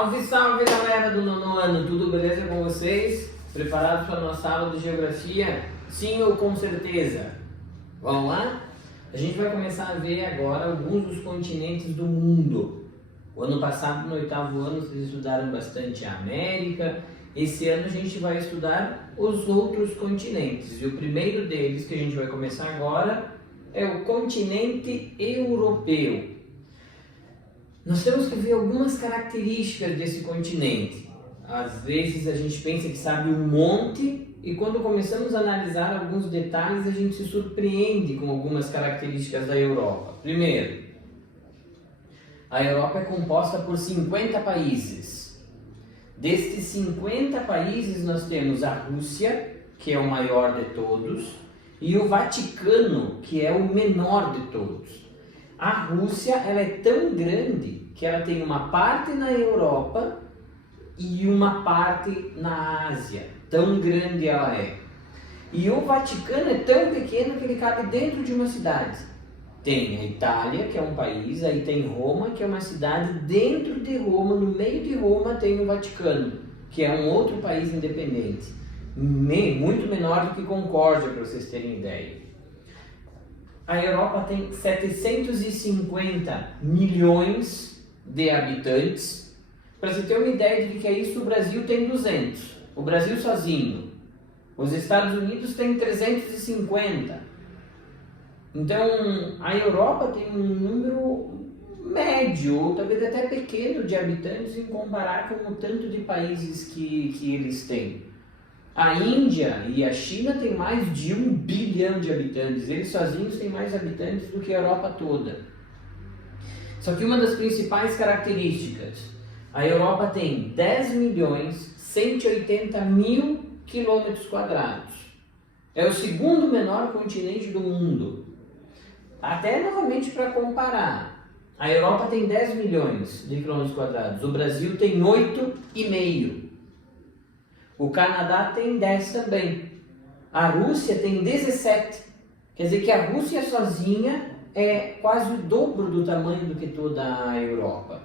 Salve, salve galera do nono ano, tudo beleza com vocês? Preparados para a nossa aula de geografia? Sim ou com certeza? Vamos lá? A gente vai começar a ver agora alguns dos continentes do mundo. O ano passado, no oitavo ano, vocês estudaram bastante a América. Esse ano a gente vai estudar os outros continentes. E o primeiro deles, que a gente vai começar agora, é o continente europeu. Nós temos que ver algumas características desse continente. Às vezes a gente pensa que sabe um monte e quando começamos a analisar alguns detalhes a gente se surpreende com algumas características da Europa. Primeiro, a Europa é composta por 50 países. Destes 50 países nós temos a Rússia, que é o maior de todos, e o Vaticano, que é o menor de todos. A Rússia ela é tão grande que ela tem uma parte na Europa e uma parte na Ásia. Tão grande ela é. E o Vaticano é tão pequeno que ele cabe dentro de uma cidade. Tem a Itália, que é um país, aí tem Roma, que é uma cidade. Dentro de Roma, no meio de Roma, tem o Vaticano, que é um outro país independente. Muito menor do que Concórdia, para vocês terem ideia. A Europa tem 750 milhões de habitantes. Para você ter uma ideia de que é isso, o Brasil tem 200. O Brasil sozinho. Os Estados Unidos tem 350. Então, a Europa tem um número médio, ou talvez até pequeno de habitantes em comparar com o tanto de países que eles têm. A Índia e a China têm mais de 1 bilhão de habitantes. Eles sozinhos têm mais habitantes do que a Europa toda. Só que uma das principais características, a Europa tem 10.180.000 quilômetros quadrados. É o segundo menor continente do mundo. Até novamente para comparar, a Europa tem 10 milhões de quilômetros quadrados. O Brasil tem 8,5. O Canadá tem 10 também. A Rússia tem 17. Quer dizer que a Rússia sozinha é quase o dobro do tamanho do que toda a Europa.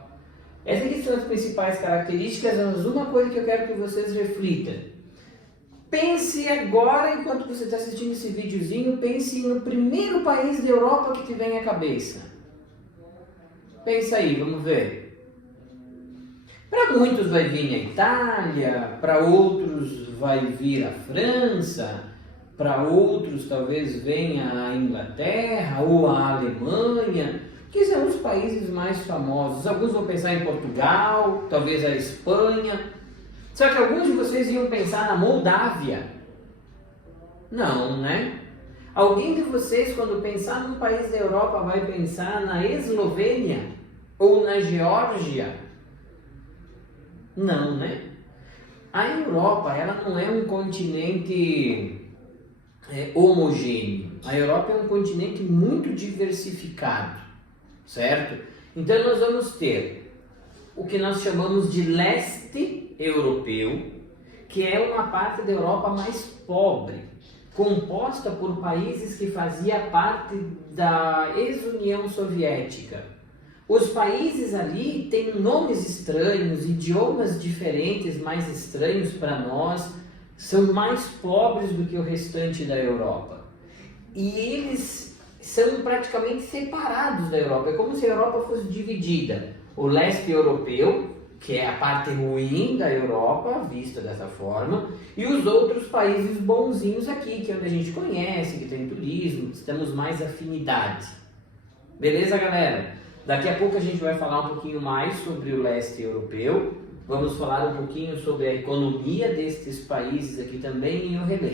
Essas aqui são as principais características, mas uma coisa que eu quero que vocês reflitam. Pense agora, enquanto você está assistindo esse videozinho, pense no primeiro país da Europa que te vem à cabeça. Pensa aí, vamos ver. Para muitos vai vir a Itália, para outros vai vir a França, para outros talvez venha a Inglaterra ou a Alemanha, que são os países mais famosos. Alguns vão pensar em Portugal, talvez a Espanha. Só que alguns de vocês iam pensar na Moldávia. Não, né? Alguém de vocês, quando pensar num país da Europa, vai pensar na Eslovênia ou na Geórgia? Não, né? A Europa, ela não é um continente homogêneo. A Europa é um continente muito diversificado, certo? Então nós vamos ter o que nós chamamos de leste europeu, que é uma parte da Europa mais pobre, composta por países que faziam parte da ex-União Soviética. Os países ali têm nomes estranhos, idiomas diferentes, mais estranhos para nós, são mais pobres do que o restante da Europa. E eles são praticamente separados da Europa, é como se a Europa fosse dividida. O leste europeu, que é a parte ruim da Europa, vista dessa forma, e os outros países bonzinhos aqui, que é onde a gente conhece, que tem turismo, que temos mais afinidade. Beleza, galera? Daqui a pouco a gente vai falar um pouquinho mais sobre o leste europeu, vamos falar um pouquinho sobre a economia destes países aqui também e o relevo.